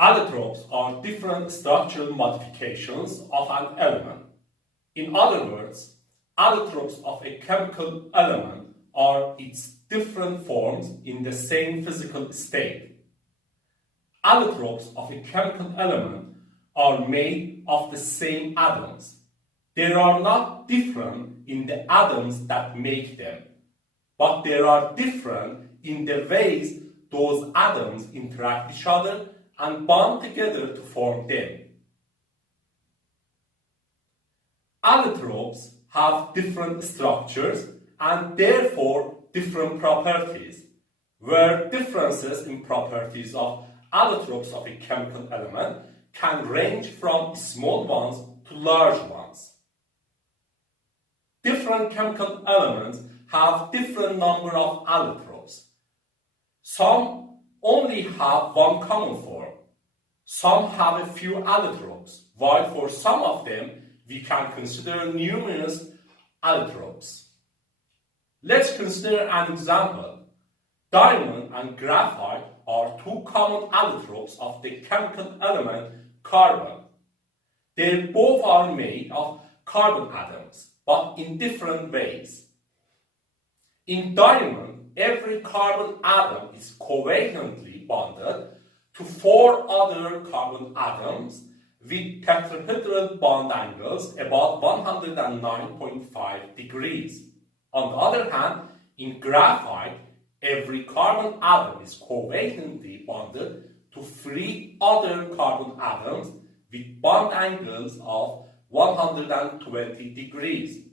Allotropes are different structural modifications of an element. In other words, allotropes of a chemical element are its different forms in the same physical state. Allotropes of a chemical element are made of the same atoms. They are not different in the atoms that make them, but they are different in the ways those atoms interact with each other and bond together to form them. Allotropes have different structures and therefore different properties, where differences in properties of allotropes of a chemical element can range from small ones to large ones. Different chemical elements have different number of allotropes. Some only have one common form. Some have a few allotropes, while for some of them we can consider numerous allotropes. Let's consider an example. Diamond and graphite are two common allotropes of the chemical element carbon. They both are made of carbon atoms, but in different ways. In diamond, every carbon atom is covalently bonded to 4 other carbon atoms with tetrahedral bond angles about 109.5 degrees. On the other hand, in graphite, every carbon atom is covalently bonded to 3 other carbon atoms with bond angles of 120 degrees.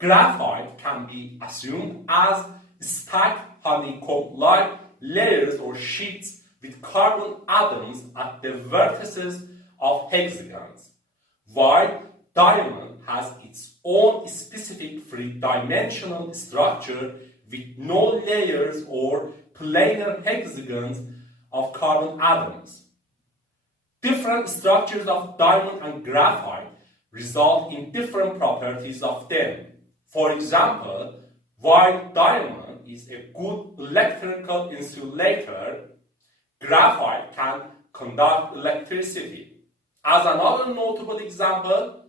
Graphite can be assumed as stacked honeycomb-like layers or sheets with carbon atoms at the vertices of hexagons, while diamond has its own specific 3-dimensional structure with no layers or planar hexagons of carbon atoms. Different structures of diamond and graphite result in different properties of them. For example, while diamond is a good electrical insulator, graphite can conduct electricity. As another notable example,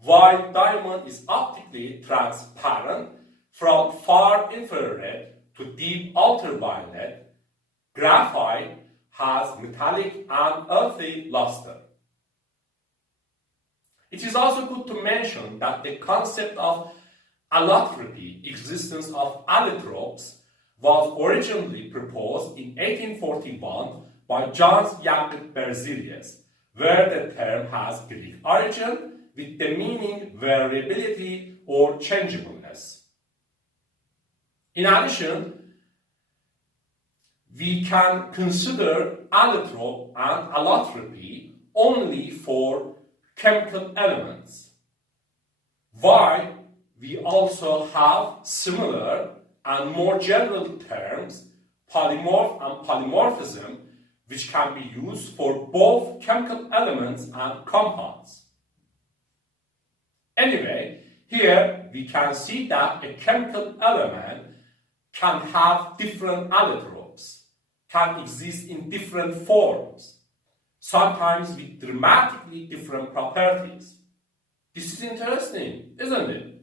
while diamond is optically transparent from far infrared to deep ultraviolet, graphite has metallic and earthy luster. It is also good to mention that the concept of allotropy, existence of allotropes, was originally proposed in 1841 by Jöns Jakob Berzelius, where the term has Greek origin with the meaning variability or changeableness. In addition, we can consider allotrope and allotropy only for chemical elements, while we also have similar and more general terms, polymorph and polymorphism, which can be used for both chemical elements and compounds. Anyway, here we can see that a chemical element can have different allotropes, can exist in different forms, sometimes with dramatically different properties. This is interesting, isn't it?